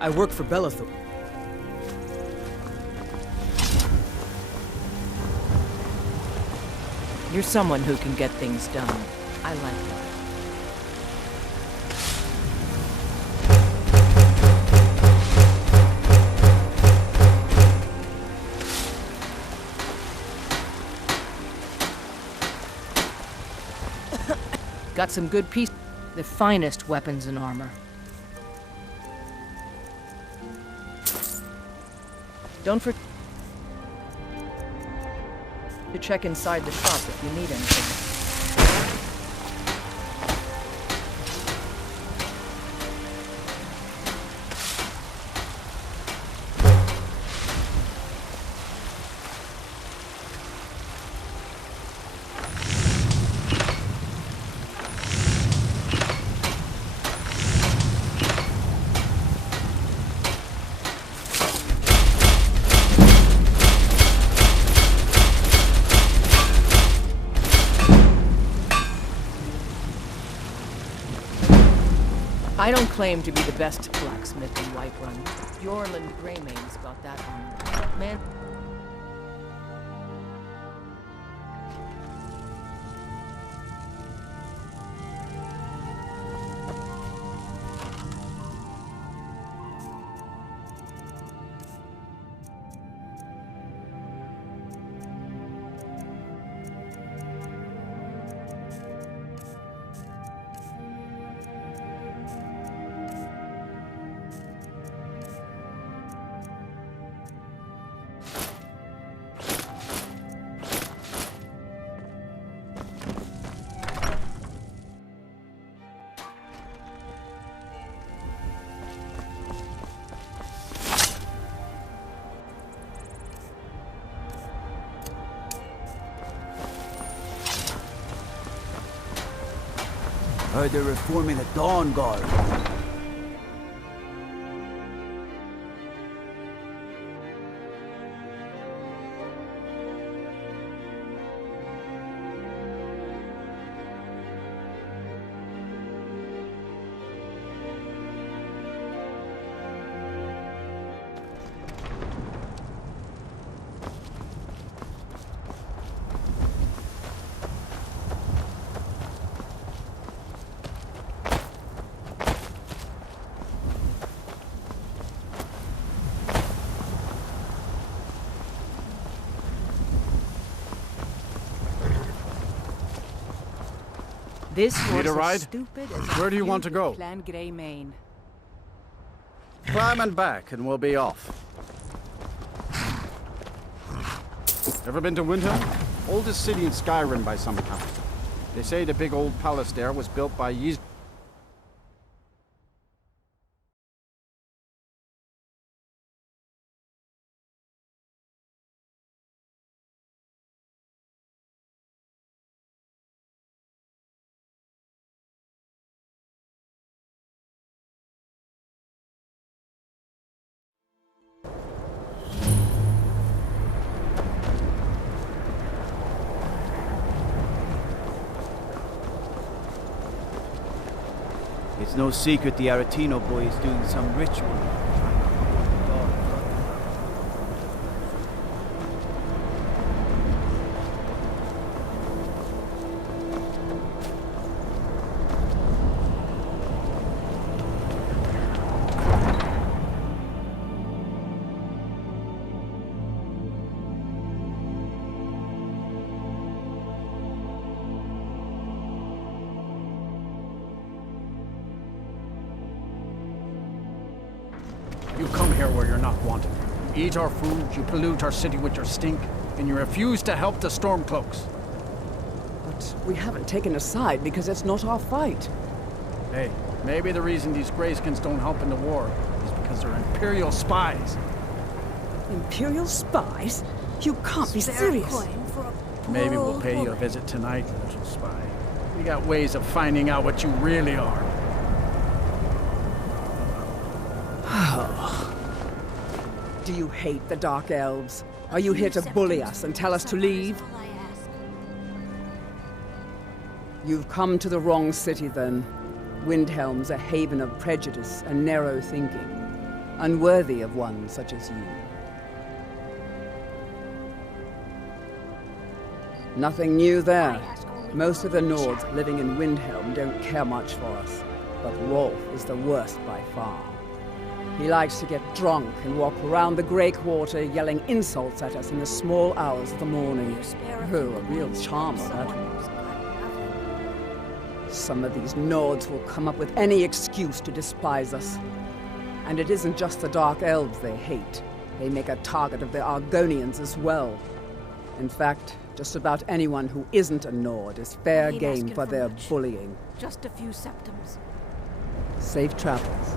I work for Bellathor. You're someone who can get things done. I like that. Got some good pieces. The finest weapons and armor. Don't forget to check inside the shop if you need anything. I don't claim to be the best blacksmith in Whiterun. Bjorland Greymane's got that on. Man. Heard they're reforming the Dawn Guard. This horse Need a ride? is stupid as Where do you want to go? Clan Greymane. Climb and back, and we'll be off. Ever been to Windhelm? Oldest city in Skyrim by some account. They say the big old palace there was built by Ys. It's no secret the Aretino boy is doing some ritual. You come here where you're not wanted. You eat our food, you pollute our city with your stink, and you refuse to help the Stormcloaks. But we haven't taken a side because it's not our fight. Hey, maybe the reason these Greyskins don't help in the war is because they're Imperial spies. Imperial spies? You can't be serious. Maybe we'll pay you a visit tonight, little spy. We got ways of finding out what you really are. Do you hate the Dark Elves? Are you here to bully us and tell us to leave? You've come to the wrong city then. Windhelm's a haven of prejudice and narrow thinking. unworthy of one such as you. Nothing new there. Most of the Nords living in Windhelm don't care much for us, but Rolf is the worst by far. He likes to get drunk and walk around the Grey Quarter yelling insults at us in the small hours of the morning. Oh, a real charmer, that was. Some of these Nords will come up with any excuse to despise us. And it isn't just the Dark Elves they hate. They make a target of the Argonians as well. In fact, just about anyone who isn't a Nord is fair game for their bullying. Just a few septums. Safe travels.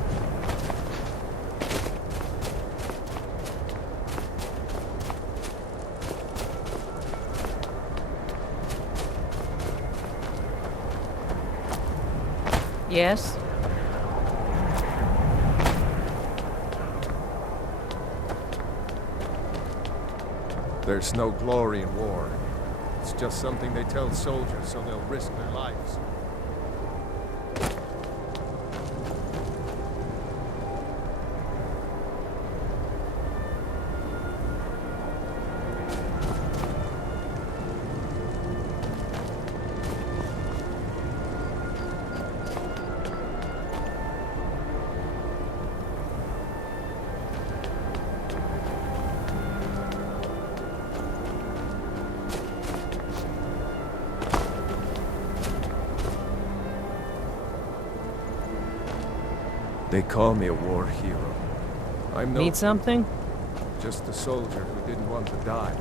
Yes? There's no glory in war. It's just something they tell soldiers so they'll risk their lives. They call me a war hero. I'm no... Need something? Just a soldier who didn't want to die.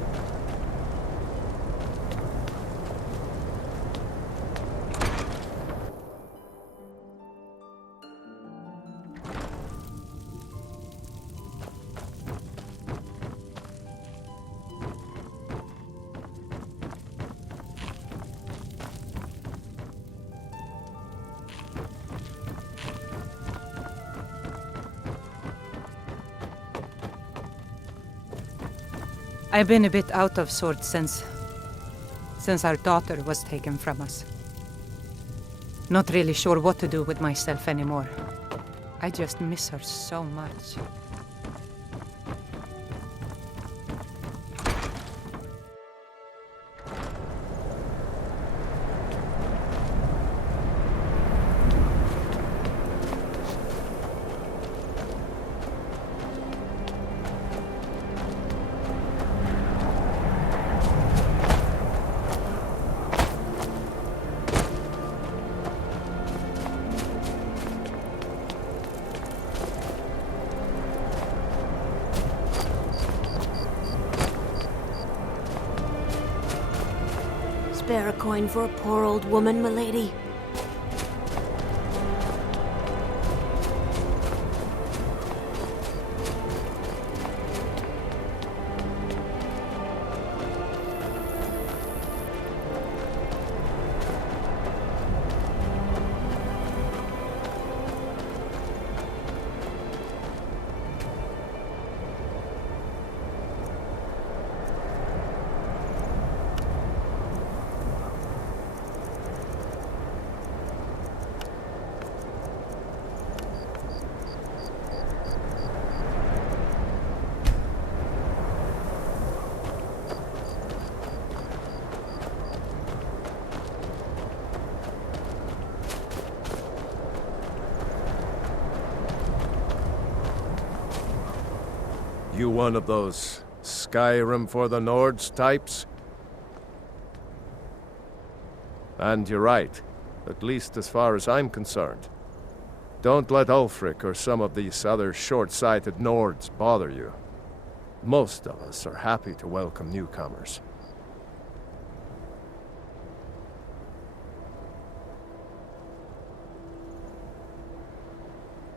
I've been a bit out of sorts since our daughter was taken from us. Not really sure what to do with myself anymore. I just miss her so much. Spare a coin for a poor old woman, milady? You one of those Skyrim for the Nords types? And you're right, at least as far as I'm concerned. Don't let Ulfric or some of these other short-sighted Nords bother you. Most of us are happy to welcome newcomers.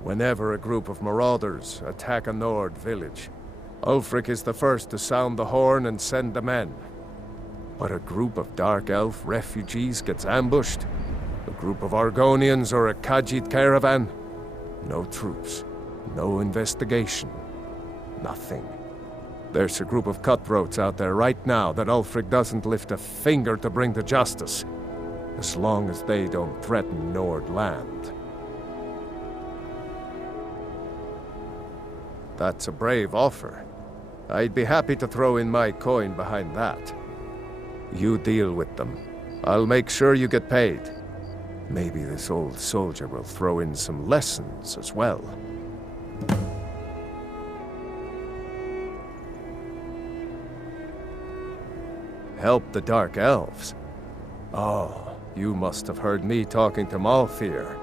Whenever a group of marauders attack a Nord village, Ulfric is the first to sound the horn and send the men. But a group of Dark Elf refugees gets ambushed, a group of Argonians or a Khajiit caravan, no troops, no investigation, nothing. There's a group of cutthroats out there right now that Ulfric doesn't lift a finger to bring to justice, as long as they don't threaten Nord land. That's a brave offer. I'd be happy to throw in my coin behind that. You deal with them. I'll make sure you get paid. Maybe this old soldier will throw in some lessons as well. Help the Dark Elves? Oh, you must have heard me talking to Malthyr.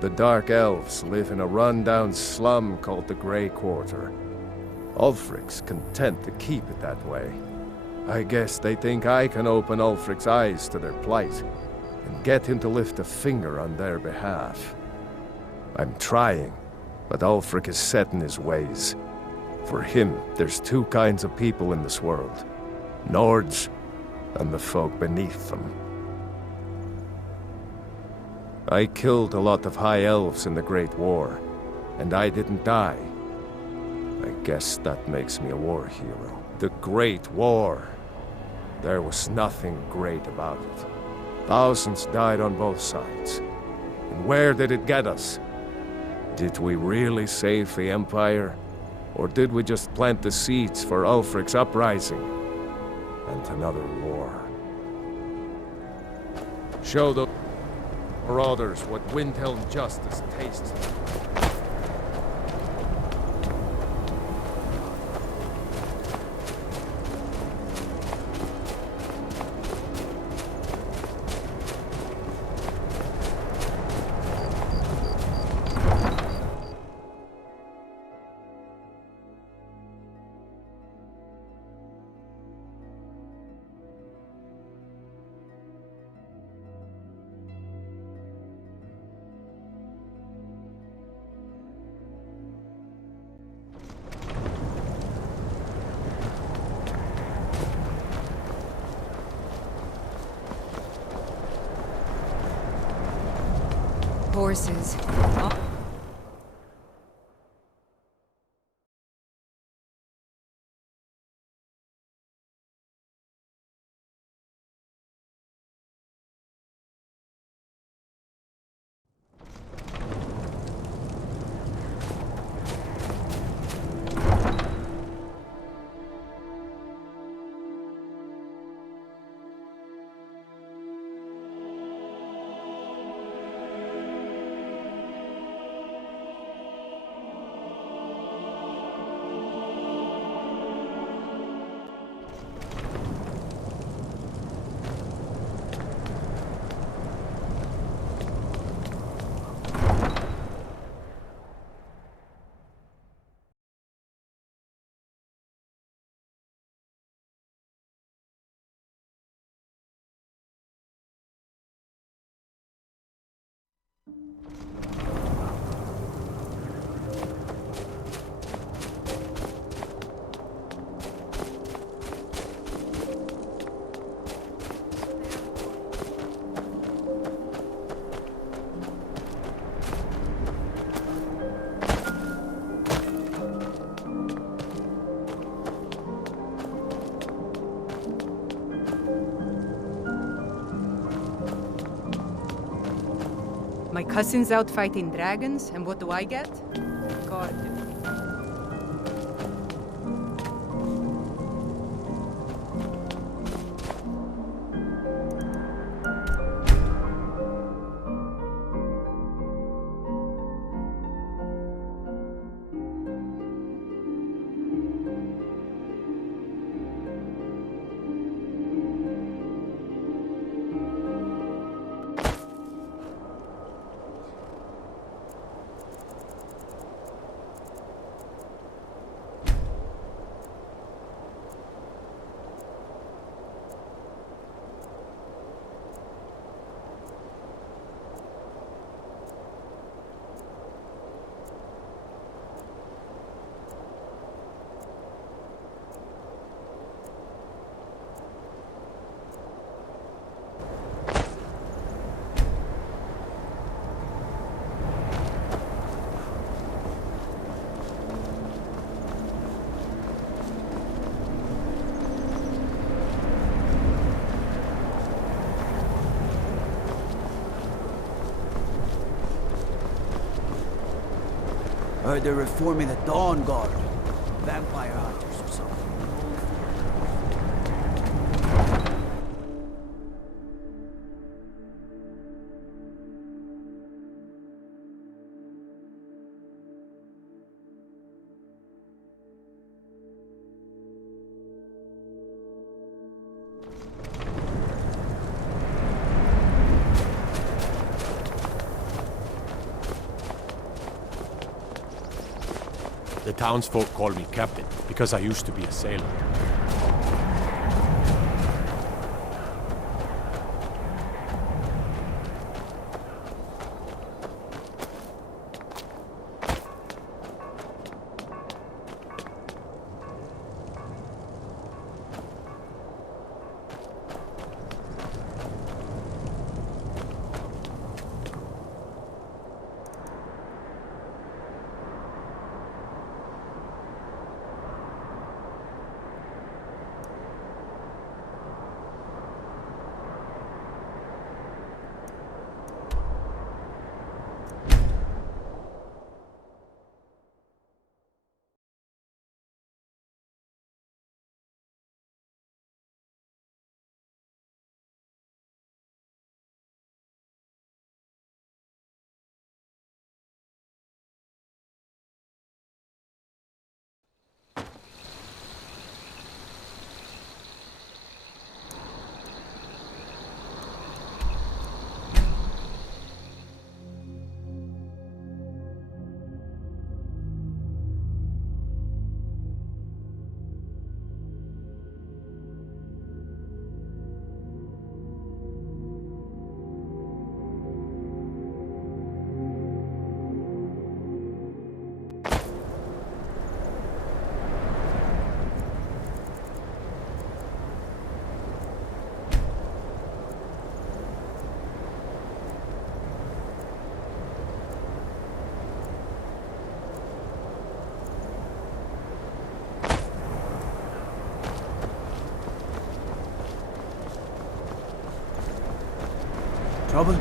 The Dark Elves live in a run-down slum called the Grey Quarter. Ulfric's content to keep it that way. I guess they think I can open Ulfric's eyes to their plight, and get him to lift a finger on their behalf. I'm trying, but Ulfric is set in his ways. For him, there's two kinds of people in this world. Nords, and the folk beneath them. I killed a lot of High Elves in the Great War, and I didn't die. I guess that makes me a war hero. The Great War. There was nothing great about it. Thousands died on both sides. And where did it get us? Did we really save the Empire? Or did we just plant the seeds for Ulfric's uprising? And another war. Show the marauders what Windhelm justice tastes like. Horses. My cousin's out fighting dragons, and what do I get? God. Heard they're reforming the Dawn Guard. Vampire hunters or something. The townsfolk call me captain because I used to be a sailor. Trouble?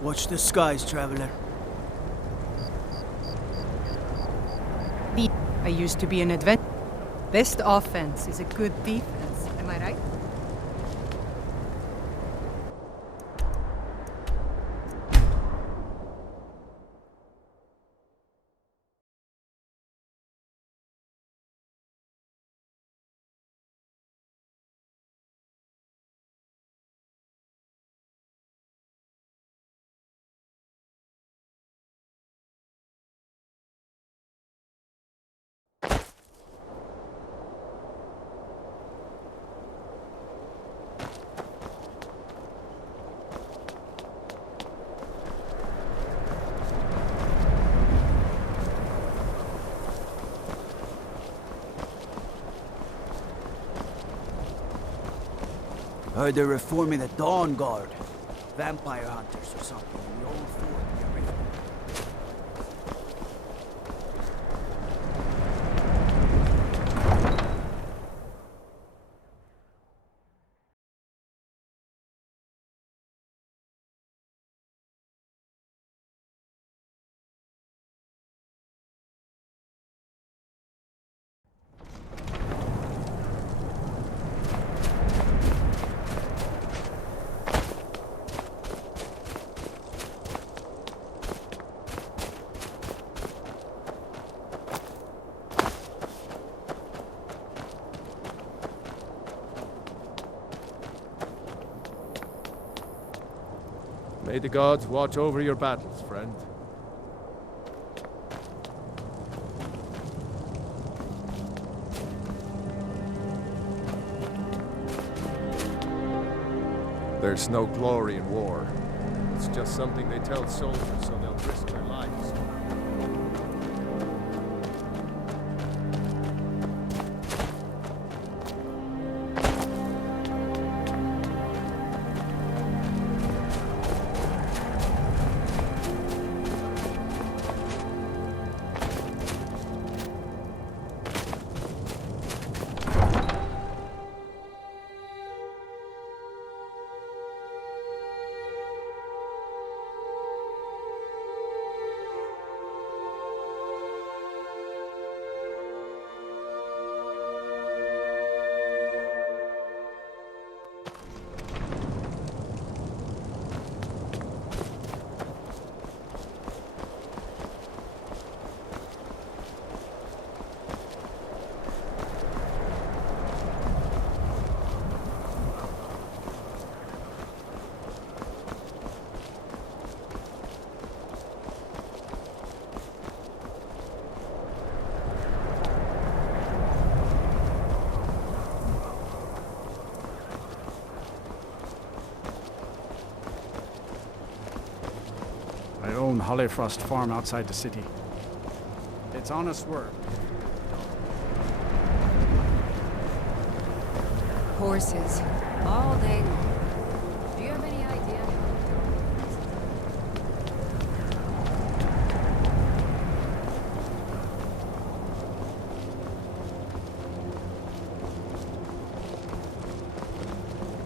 Watch the skies, traveler. I used to be an adventurer. Best offense is a good defense, am I right? Heard they're reforming the Dawn Guard. Vampire hunters or something in the old fort near River. May the gods watch over your battles, friend. There's no glory in war. It's just something they tell soldiers so they'll risk their lives. I own Hollifrost Farm outside the city. It's honest work. Horses. All day long. Do you have any idea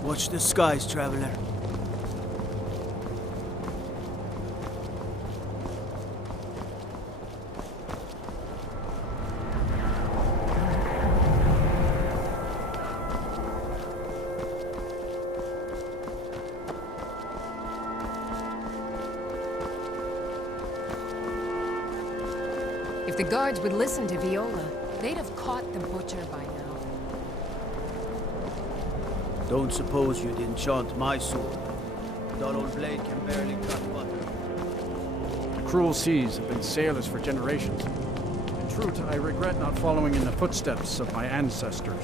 how Watch the skies, traveler. If the guards would listen to Viola, they'd have caught the butcher by now. Don't suppose you didn't chant my sword. That old blade can barely cut butter. The cruel seas have been sailors for generations. In truth, I regret not following in the footsteps of my ancestors.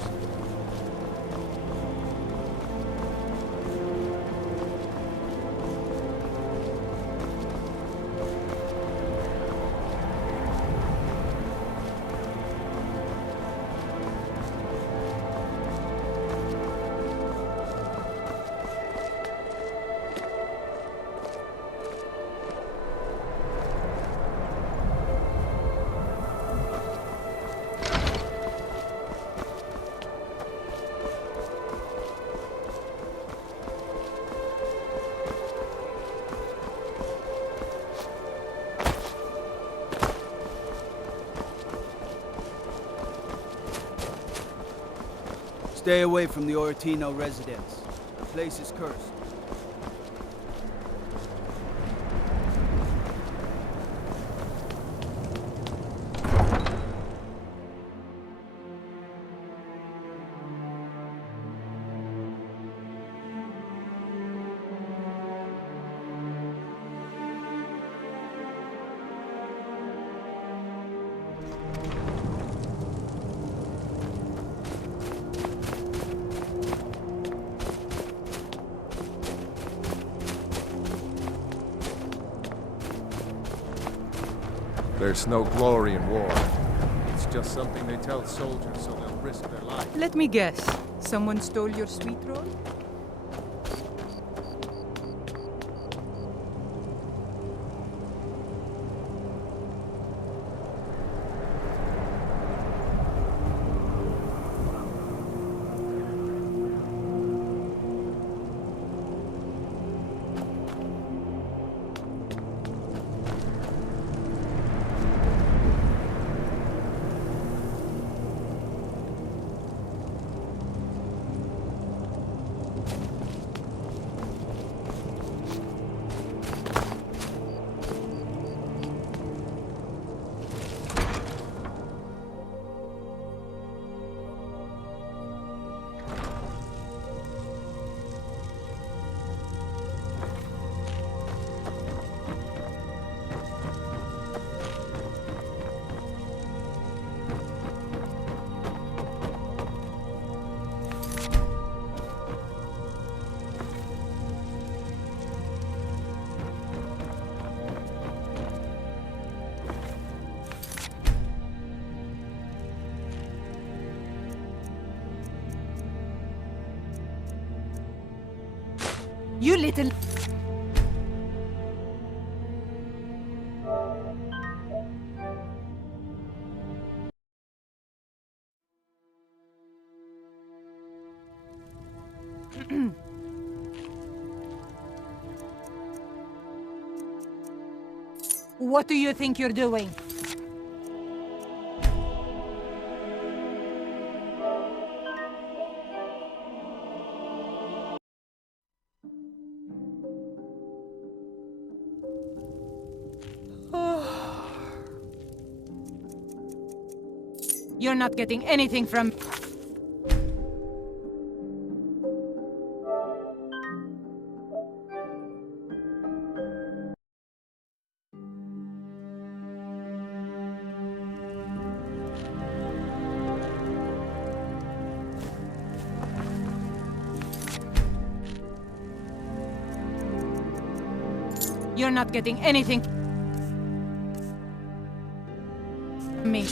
Stay away from the Oretino residence. The place is cursed. There's no glory in war. It's just something they tell soldiers so they'll risk their lives. Let me guess. Someone stole your sweet roll? You little... What do you think you're doing? You're not getting anything from... You're not getting anything from me.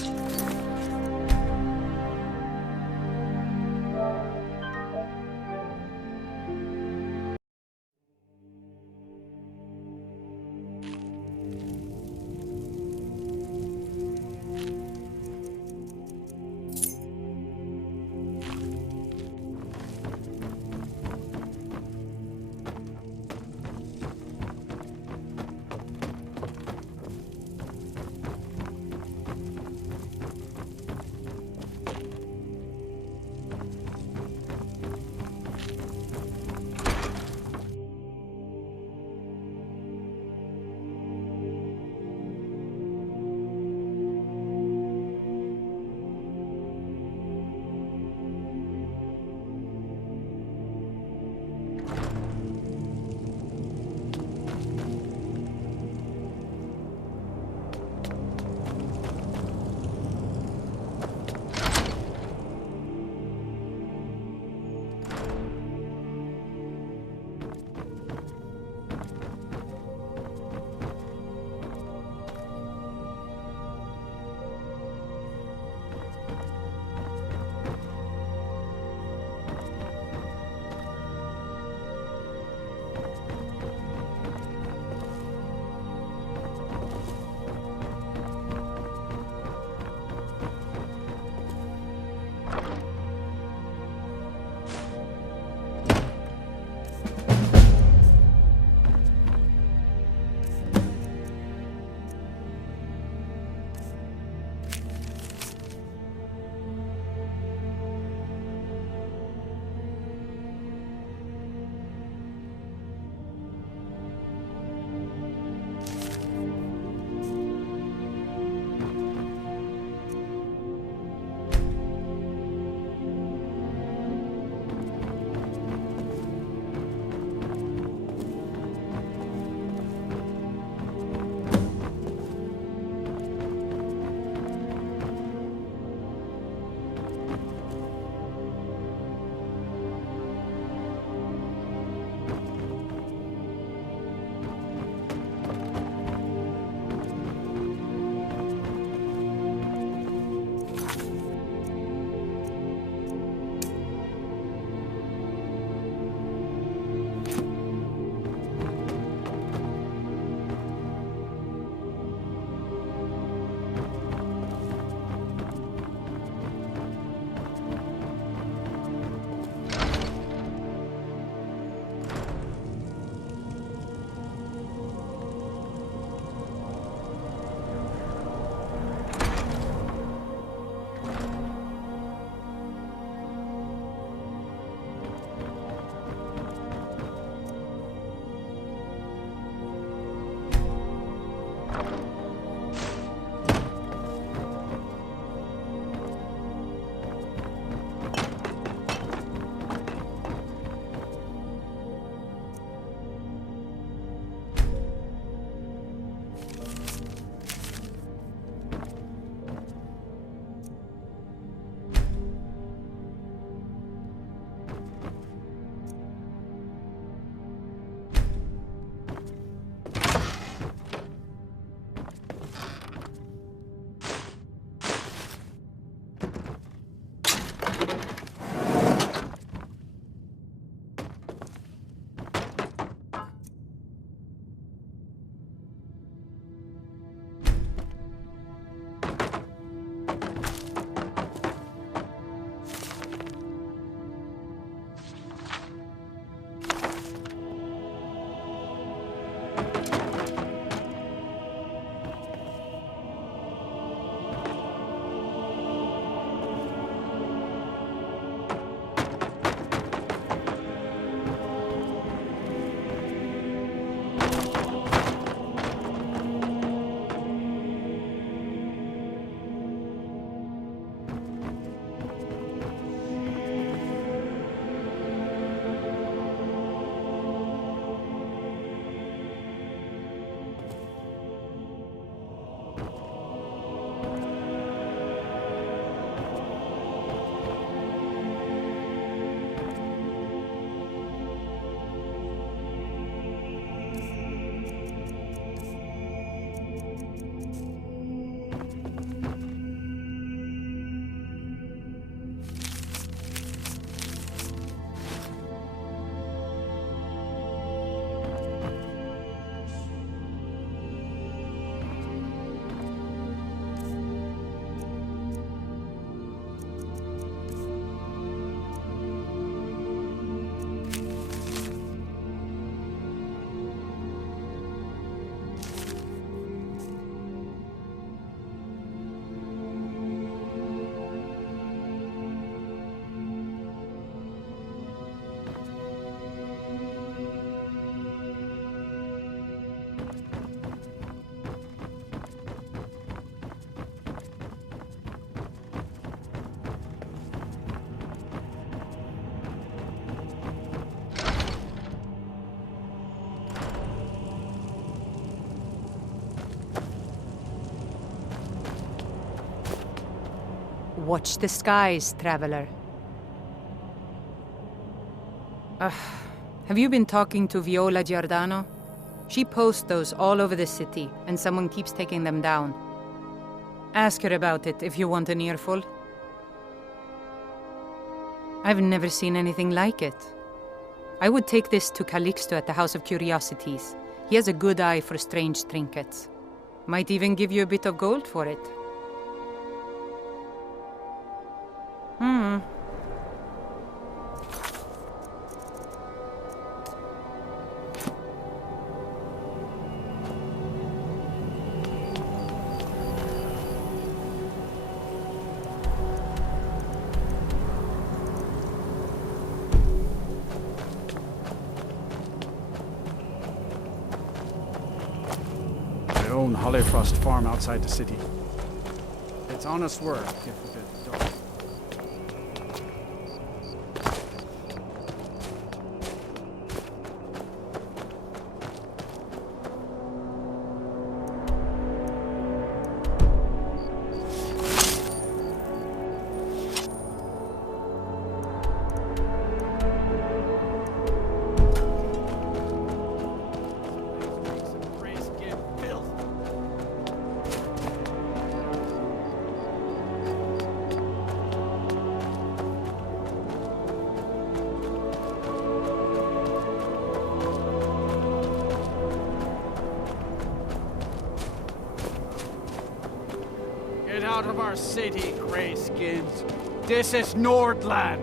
Watch the skies, traveler. Have you been talking to Viola Giordano? She posts those all over the city, and someone keeps taking them down. Ask her about it if you want an earful. I've never seen anything like it. I would take this to Calixto at the House of Curiosities. He has a good eye for strange trinkets. Might even give you a bit of gold for it. I own Hollyfrost Farm outside the city. It's honest work, if a bit dull. Get out of our city, greyskins. This is Nordland.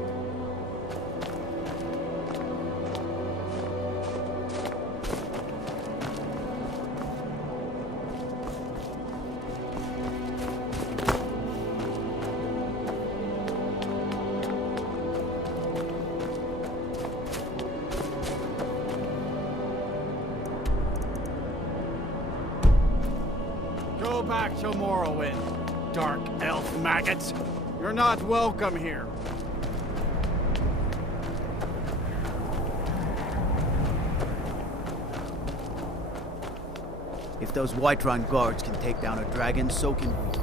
Go back to Morrowind. Dark elf maggots. You're not welcome here. If those Whiterun guards can take down a dragon, so can we.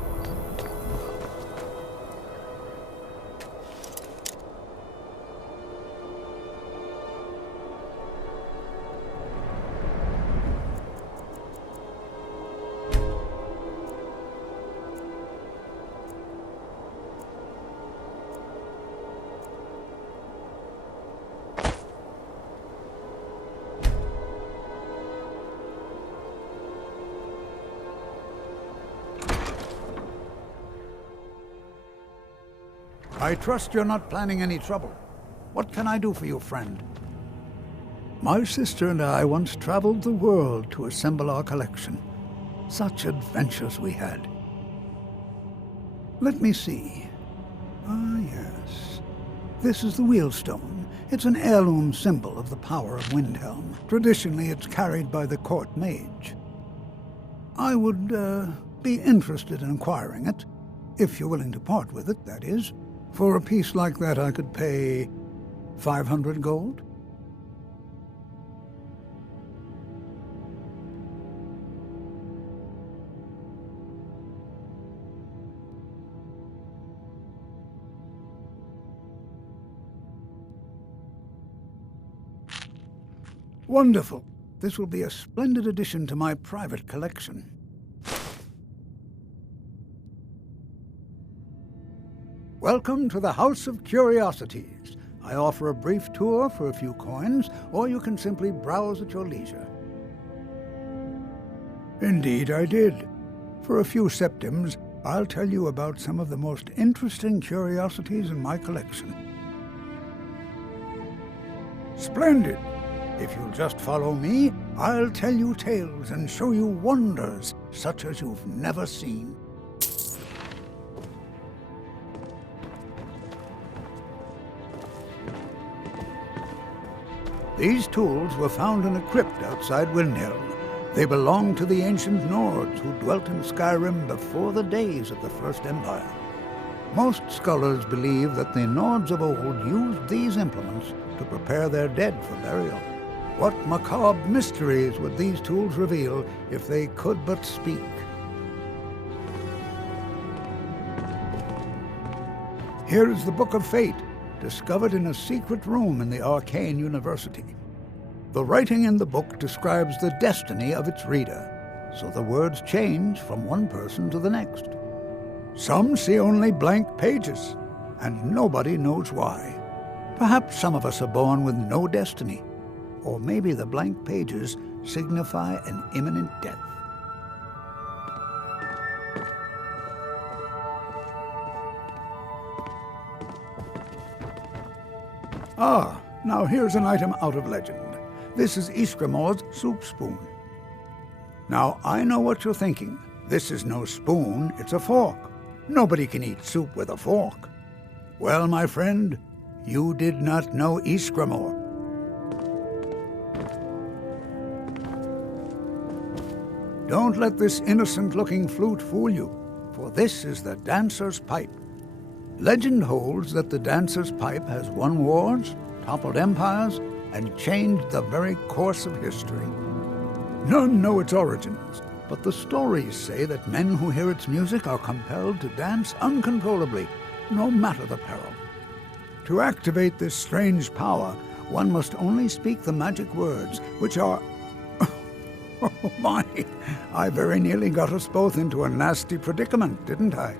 I trust you're not planning any trouble. What can I do for you, friend? My sister and I once traveled the world to assemble our collection. Such adventures we had. Let me see. Ah, yes. This is the Wheelstone. It's an heirloom symbol of the power of Windhelm. Traditionally, it's carried by the court mage. I would, be interested in acquiring it. If you're willing to part with it, that is. For a piece like that, I could pay 500 gold. Wonderful. This will be a splendid addition to my private collection. Welcome to the House of Curiosities. I offer a brief tour for a few coins, or you can simply browse at your leisure. Indeed I did. For a few septims, I'll tell you about some of the most interesting curiosities in my collection. Splendid! If you'll just follow me, I'll tell you tales and show you wonders such as you've never seen. These tools were found in a crypt outside Windhelm. They belonged to the ancient Nords who dwelt in Skyrim before the days of the First Empire. Most scholars believe that the Nords of old used these implements to prepare their dead for burial. What macabre mysteries would these tools reveal if they could but speak? Here is the Book of Fate, discovered in a secret room in the Arcane University. The writing in the book describes the destiny of its reader, so the words change from one person to the next. Some see only blank pages, and nobody knows why. Perhaps some of us are born with no destiny, or maybe the blank pages signify an imminent death. Ah, now here's an item out of legend. This is Ysgramor's soup spoon. Now, I know what you're thinking. This is no spoon, it's a fork. Nobody can eat soup with a fork. Well, my friend, you did not know Ysgramor. Don't let this innocent-looking flute fool you, for this is the dancer's pipe. Legend holds that the dancer's pipe has won wars, toppled empires, and changed the very course of history. None know its origins, but the stories say that men who hear its music are compelled to dance uncontrollably, no matter the peril. To activate this strange power, one must only speak the magic words, which are... Oh my, I very nearly got us both into a nasty predicament, didn't I?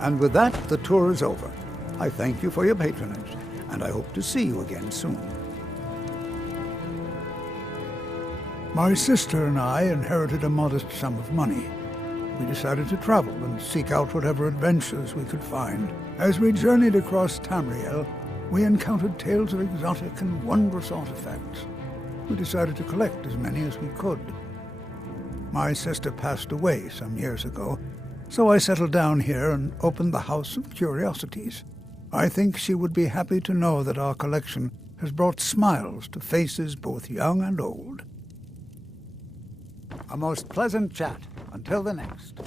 And with that, the tour is over. I thank you for your patronage, and I hope to see you again soon. My sister and I inherited a modest sum of money. We decided to travel and seek out whatever adventures we could find. As we journeyed across Tamriel, we encountered tales of exotic and wondrous artifacts. We decided to collect as many as we could. My sister passed away some years ago, so I settled down here and opened the House of Curiosities. I think she would be happy to know that our collection has brought smiles to faces both young and old. A most pleasant chat. Until the next.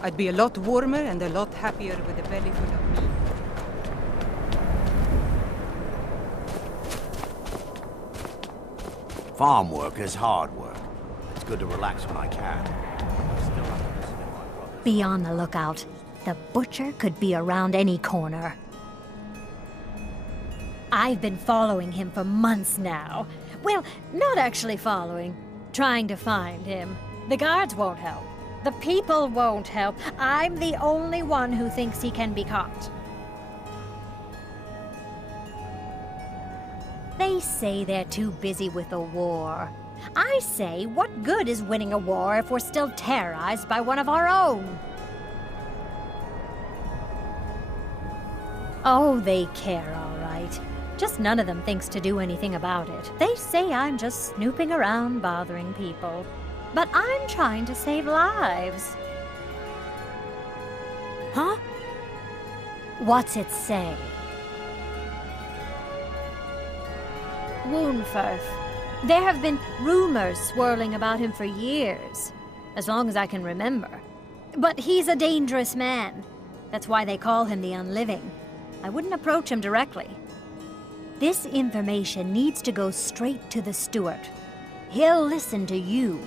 I'd be a lot warmer and a lot happier with a belly full of meat. Farm work is hard work. It's good to relax when I can. I still have to listen to my brother. Be on the lookout. The butcher could be around any corner. I've been following him for months now. Well, not actually following. Trying to find him. The guards won't help. The people won't help. I'm the only one who thinks he can be caught. They say they're too busy with the war. I say, what good is winning a war if we're still terrorized by one of our own? Oh, they care, all right. Just none of them thinks to do anything about it. They say I'm just snooping around bothering people. But I'm trying to save lives. Huh? What's it say? Woundfirth. There have been rumors swirling about him for years, as long as I can remember. But he's a dangerous man. That's why they call him the Unliving. I wouldn't approach him directly. This information needs to go straight to the steward. He'll listen to you.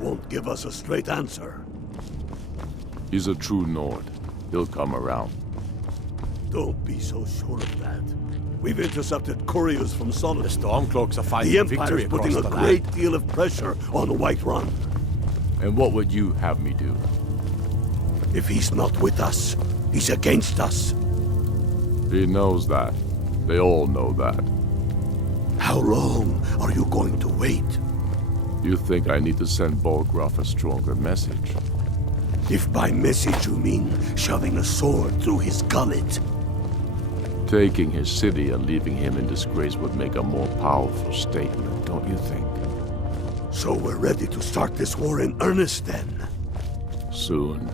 Won't give us a straight answer. He's a true Nord. He'll come around. Don't be so sure of that. We've intercepted couriers from Solid. The Stormcloaks are fighting The for victory Empire's putting across a the great land. deal of pressure on Whiterun. And what would you have me do? If he's not with us, he's against us. He knows that. They all know that. How long are you going to wait? You think I need to send Bolgraf a stronger message? If by message you mean shoving a sword through his gullet. Taking his city and leaving him in disgrace would make a more powerful statement, don't you think? So we're ready to start this war in earnest then? Soon.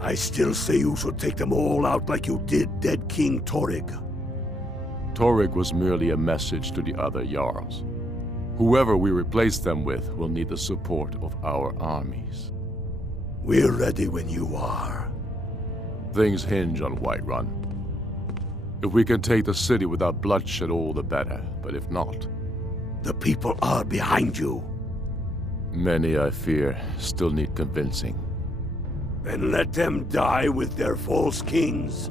I still say you should take them all out like you did dead King Torrig. Torrig was merely a message to the other Jarls. Whoever we replace them with will need the support of our armies. We're ready when you are. Things hinge on Whiterun. If we can take the city without bloodshed, all the better. But if not... The people are behind you. Many, I fear, still need convincing. Then let them die with their false kings.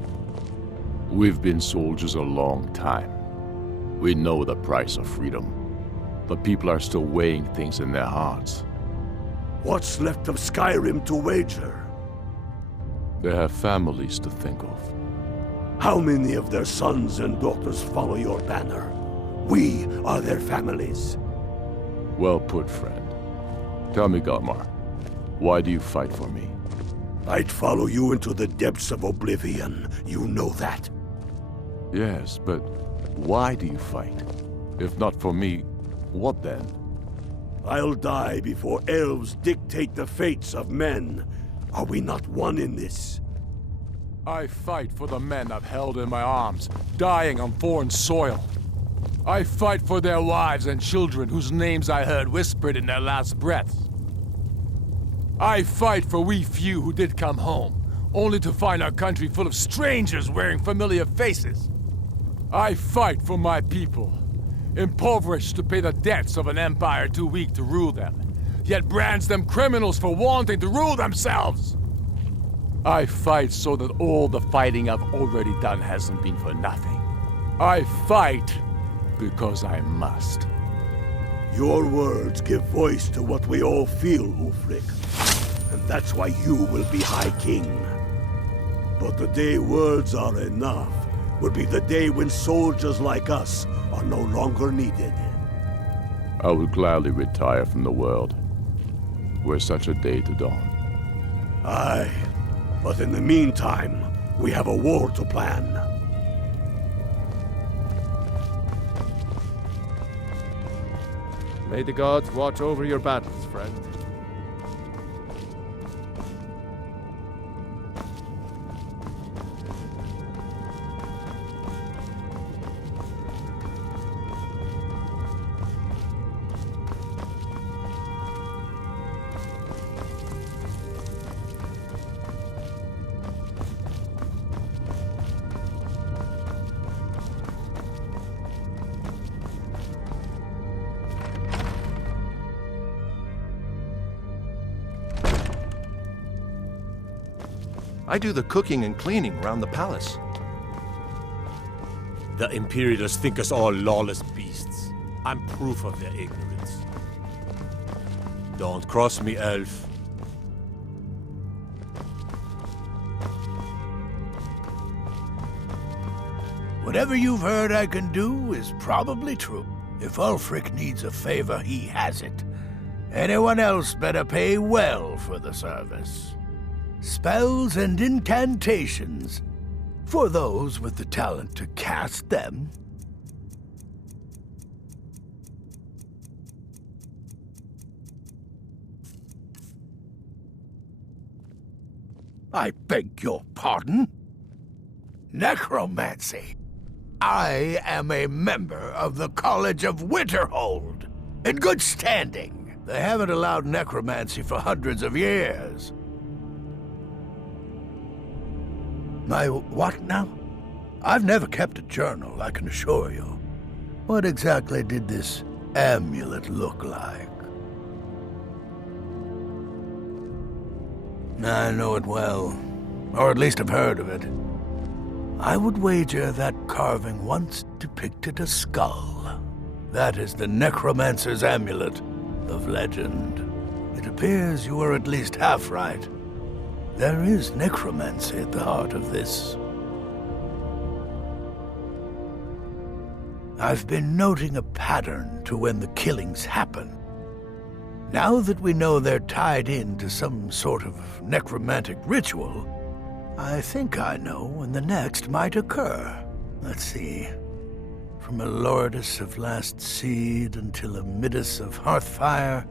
We've been soldiers a long time. We know the price of freedom. But people are still weighing things in their hearts. What's left of Skyrim to wager? They have families to think of. How many of their sons and daughters follow your banner? We are their families. Well put, friend. Tell me, Galmar, why do you fight for me? I'd follow you into the depths of oblivion. You know that. Yes, but why do you fight? If not for me, what then? I'll die before elves dictate the fates of men. Are we not one in this? I fight for the men I've held in my arms, dying on foreign soil. I fight for their wives and children whose names I heard whispered in their last breaths. I fight for we few who did come home, only to find our country full of strangers wearing familiar faces. I fight for my people, impoverished to pay the debts of an empire too weak to rule them, yet brands them criminals for wanting to rule themselves. I fight so that all the fighting I've already done hasn't been for nothing. I fight because I must. Your words give voice to what we all feel, Ulfric. And that's why you will be High King. But the day words are enough will be the day when soldiers like us are no longer needed. I would gladly retire from the world, were such a day to dawn. Aye, but in the meantime, we have a war to plan. May the gods watch over your battles, friend. I do the cooking and cleaning around the palace. The Imperials think us all lawless beasts. I'm proof of their ignorance. Don't cross me, elf. Whatever you've heard I can do is probably true. If Ulfric needs a favor, he has it. Anyone else better pay well for the service. Spells and incantations, for those with the talent to cast them. I beg your pardon? Necromancy. I am a member of the College of Winterhold, in good standing. They haven't allowed necromancy for hundreds of years. My what now? I've never kept a journal, I can assure you. What exactly did this amulet look like? I know it well, or at least I've heard of it. I would wager that carving once depicted a skull. That is the Necromancer's Amulet of legend. It appears you were at least half right. There is necromancy at the heart of this. I've been noting a pattern to when the killings happen. Now that we know they're tied into some sort of necromantic ritual, I think I know when the next might occur. Let's see. From a Lordus of Last Seed until a Midas of Hearthfire,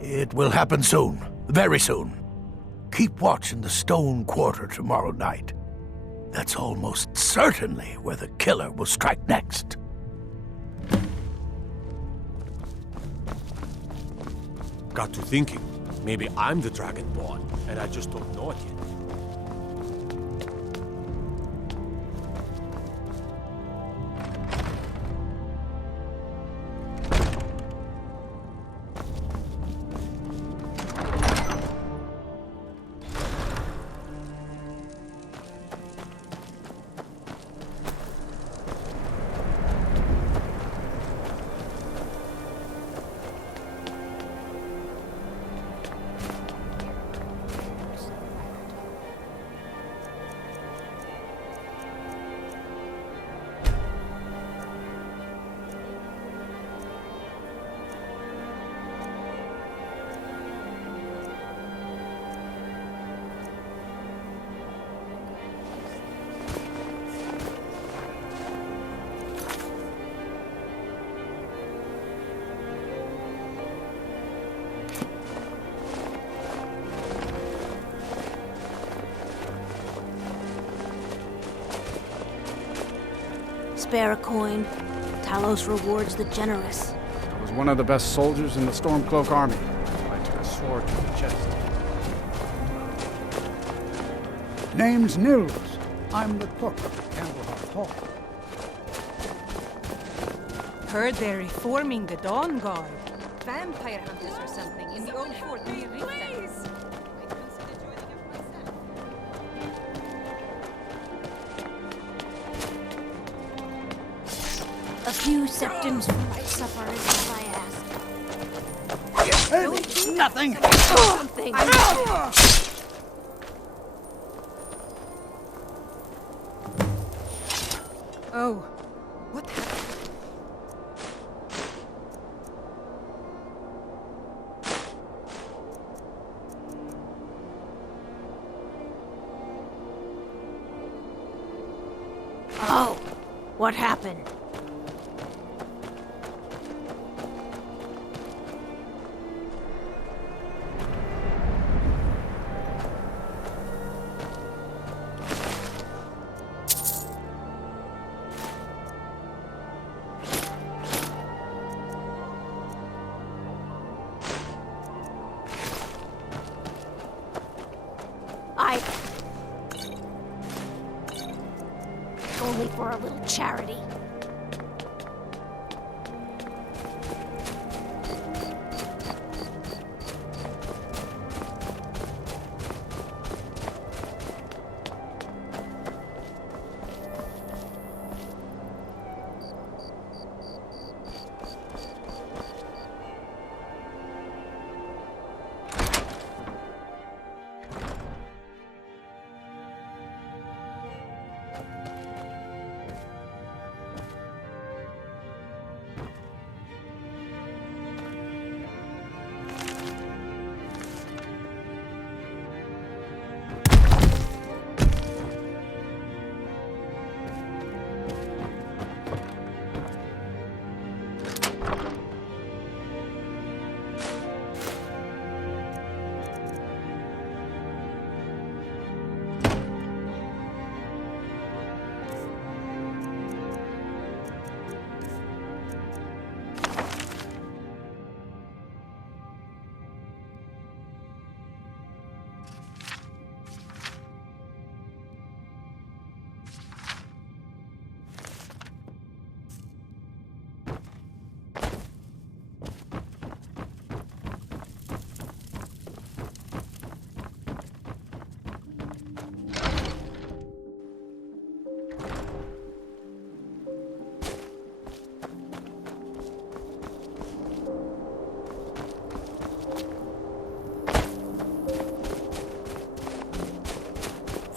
it will happen soon. Very soon. Keep watch in the Stone Quarter tomorrow night. That's almost certainly where the killer will strike next. Got to thinking. Maybe I'm the Dragonborn, and I just don't know it yet. Spare a coin. Talos rewards the generous. I was one of the best soldiers in the Stormcloak army. I took a sword to the chest. Name's Nils. I'm the cook at Candlehearth Hall. Heard they're reforming the Dawn Guard. Vampire hunters or something in the old fort. Please! A few septims for my supper is all I ask. Nothing! Something! Oh, what happened? Oh, what happened? Only for a little charity.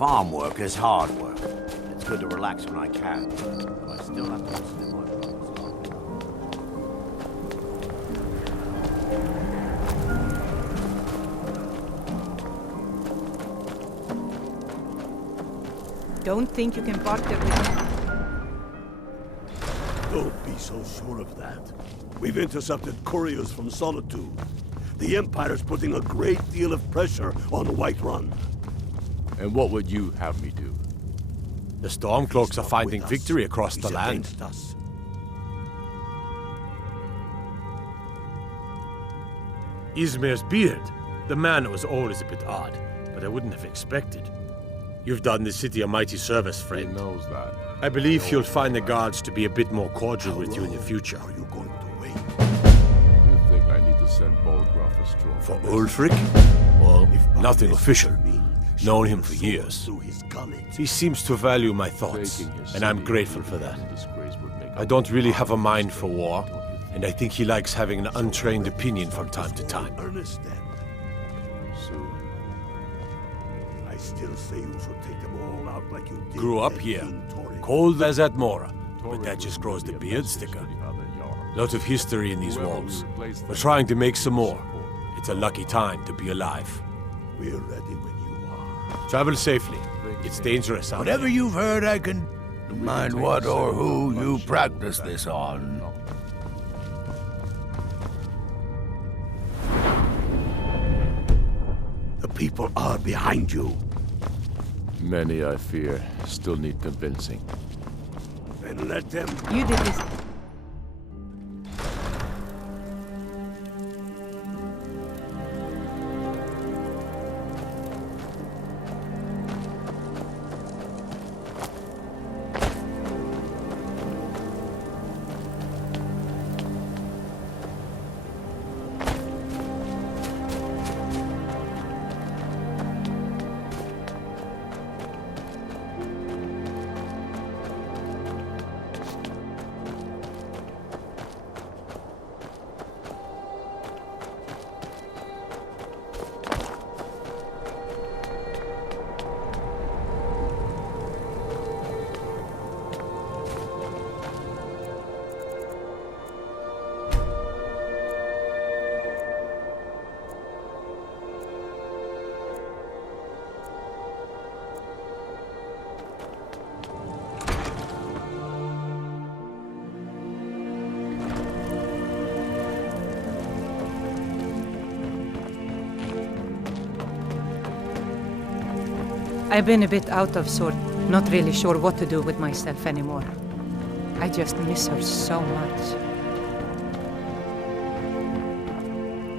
Farm work is hard work. It's good to relax when I can, but I still have to listen to my brother's talk. Don't think you can barter with me. Don't be so sure of that. We've intercepted couriers from Solitude. The Empire's putting a great deal of pressure on Whiterun. And what would you have me do? The Stormcloaks are finding victory across the land. Izmir's beard. The man was always a bit odd, but I wouldn't have expected. You've done the city a mighty service, friend. He knows that. I believe you'll find the guards to be a bit more cordial with you in the future. Are you going to wait? You think I need to send Bolgraf a strong For Ulfric? Well, nothing official. Known him for years. He seems to value my thoughts, and I'm grateful for that. I don't really have a mind for war, and I think he likes having an untrained opinion from time to time. I still say you should take them all out like you did. Grew up here, cold as at Mora, but that just grows the beard sticker. Lot of history in these walls. We're trying to make some more. It's a lucky time to be alive. We're ready when you are. Travel safely. It's dangerous out Whatever there. you've heard, I can mind what or who you practice this on. The people are behind you. Many, I fear, still need convincing. Then let them... You did this. I've been a bit out of sort, not really sure what to do with myself anymore. I just miss her so much.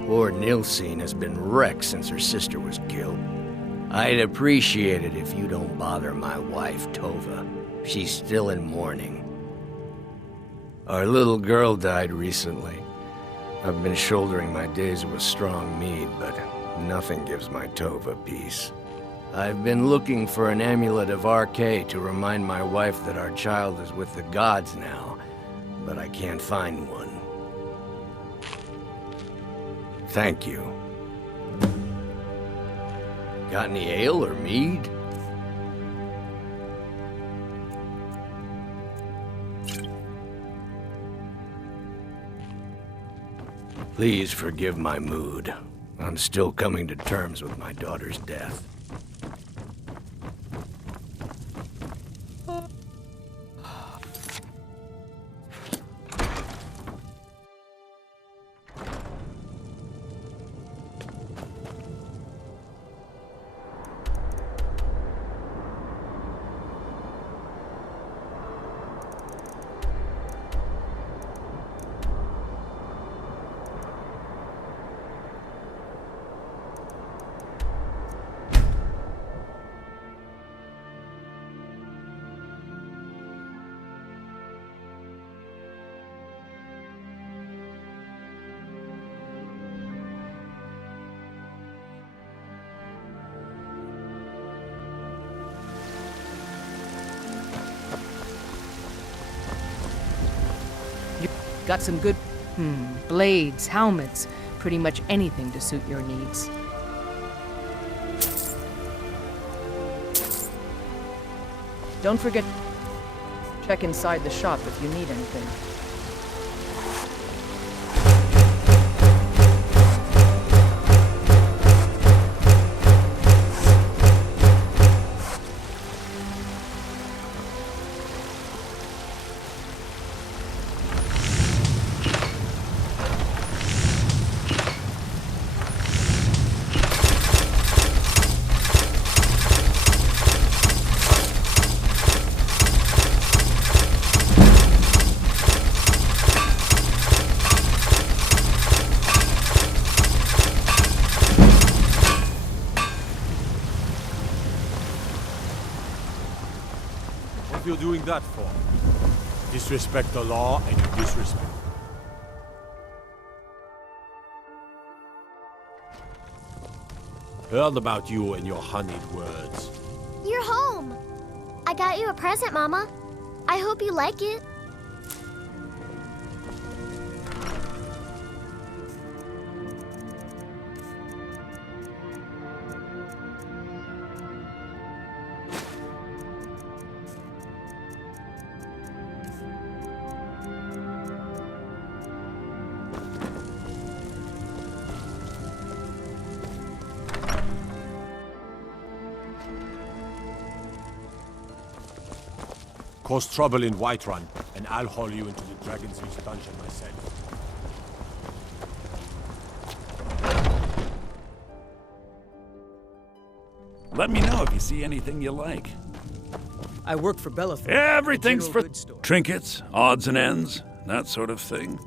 Poor Nilsine has been wrecked since her sister was killed. I'd appreciate it if you don't bother my wife, Tova. She's still in mourning. Our little girl died recently. I've been shouldering my days with strong mead, but nothing gives my Tova peace. I've been looking for an amulet of RK to remind my wife that our child is with the gods now, but I can't find one. Thank you. Got any ale or mead? Please forgive my mood. I'm still coming to terms with my daughter's death. Got some good, blades, helmets, pretty much anything to suit your needs. Don't forget to check inside the shop if you need anything. doing that for? Disrespect the law, and you disrespect. Heard about you and your honeyed words. You're home! I got you a present, Mama. I hope you like it. Cause trouble in Whiterun, and I'll haul you into the Dragon's Reach dungeon myself. Let me know if you see anything you like. I work for Bellathorn. Everything's General for goods store. trinkets, odds and ends, that sort of thing.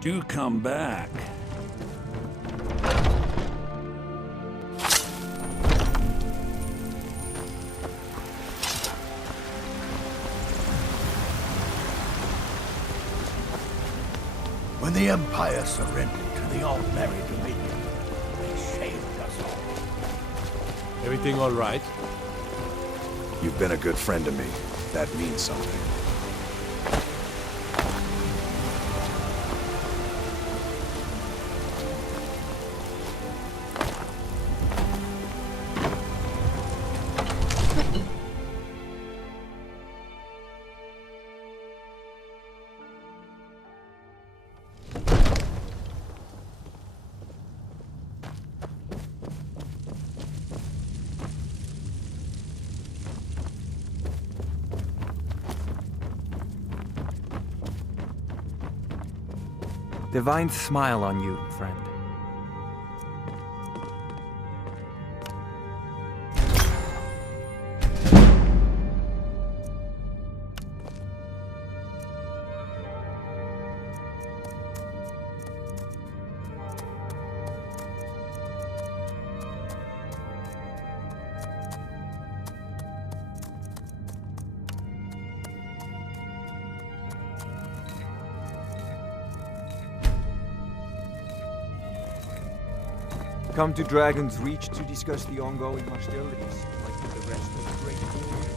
Do come back. When the Empire surrendered to the Alt-Mary Dominion, they shamed us all. Everything all right? You've been a good friend to me. That means something. Divine smile on you, friend. Come to Dragon's Reach to discuss the ongoing hostilities, like with the rest of the Great Horde.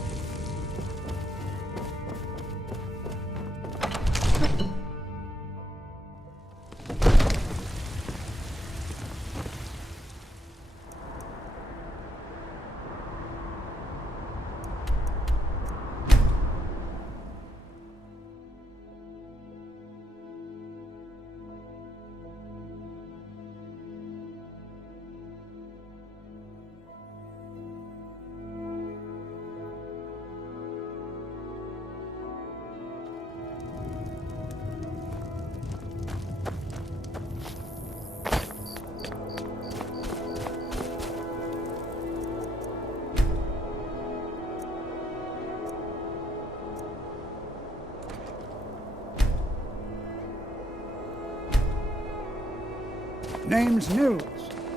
Name's Nils.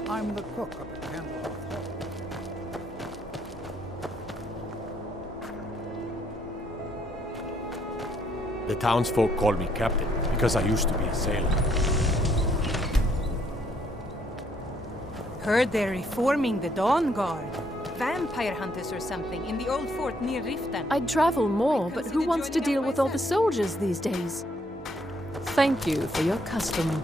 I'm the cook up at Candlehearth Hall. The townsfolk call me captain, because I used to be a sailor. Heard they're reforming the Dawn Guard. Vampire hunters or something in the old fort near Riften. I'd travel more, but who wants to deal with all the soldiers these days? Thank you for your custom.